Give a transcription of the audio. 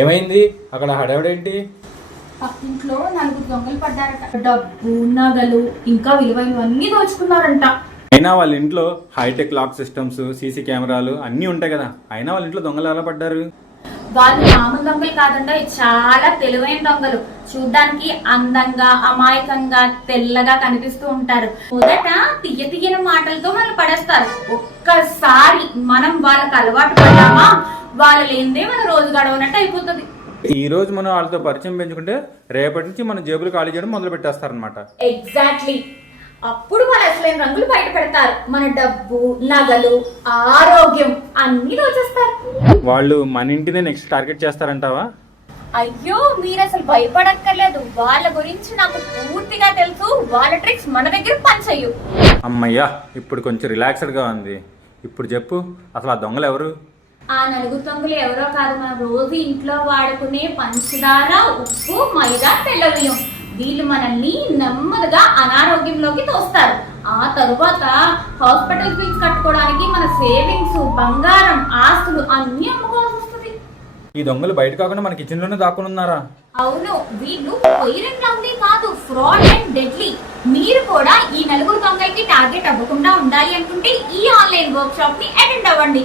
ఏమైంది అక్కడ హడావిడేంటి? పక్కింట్లో 4 దొంగలు పడ్డారట. డబ్బు, నగలు, ఇంకా విలువైనవన్నీ దోచుకున్నారంట. అయినా వాళ్ళ ఇంట్లో హైటెక్ లాక్ సిస్టమ్స్, సీసీ కెమెరాలు అన్నీ ఉంటాయి కదా, అయినా వాళ్ళ ఇంట్లో దొంగలు ఎలా పడ్డారు? వాళ్ళు మామూలు దొంగలు కాదండి, చాలా తెలివైన దొంగలు. చూడ్డానికి అందంగా, అమాయకంగా, తెల్లగా కనిపిస్తూ ఉంటారు. మొదట తీయని మాటలతో వాళ్ళు పడేస్తారు. ఒక్కసారి మనం వాళ్ళకి అలవాటు పడ్డామా, వాళ్ళు లేనిదే మన రోజు గడవనట్టు అయిపోతుంది. ఈ రోజు మనం వాళ్ళతో పరిచయం పెంచుకుంటే రేపటి నుంచి మన జేబులు ఖాళీ చేయడం మొదలు పెట్టేస్తారనమాట. ఎగ్జాక్ట్లీ. అప్పుడు మన అసలైన రంగులు బయట పెడతారు. మన డబ్బు, నగలు, ఆరోగ్యం అన్ని దోచేస్తారు. వాళ్ళు మన ఇంటినే నెక్స్ట్ టార్గెట్ చేస్తారంటావా? అయ్యో, మీరు అసలు భయపడక్కర్లేదు. వాళ్ళ గురించి నాకు పూర్తిగా తెలుసు. వాళ్ళ ట్రిక్స్ మన దగ్గర పనిచేయు. అమ్మయ్యా, ఇప్పుడు కొంచెం రిలాక్స్డ్గా ఉంది. ఇప్పుడు చెప్పు, అసలు ఆ దొంగలు ఎవరు? ఆ 4 దొంగలు ఎవరో కాదు, మనం రోజు ఇంట్లో వాడుకునే పంచదార, ఉప్పు, మైదా, తెల్ల బియ్యం. వీళ్ళు మనల్ని నెమ్మదిగా అనారోగ్యంలోకి తోస్తారు. ఆ తరువాత హాస్పిటల్ ఫీజు కట్టుకోవడానికి మన సేవింగ్స్, బంగారం, ఆస్తులు అన్ని అమ్ముకోవాల్సి వస్తుంది. ఈ దొంగలు బయట కాకుండా మన కిచెన్ లోనే దాక్కుని ఉన్నారా? అవును, వీళ్ళు వైరల్ రౌండీ కాదు, ఫ్రాడ్ అండ్ డెడ్లీ. మీరు కూడా ఈ 4 దొంగలకి టార్గెట్ అవ్వకుండా ఉండాలి అనుకుంటే ఈ ఆన్లైన్ వర్క్ షాప్ ని అటెండ్ అవ్వండి.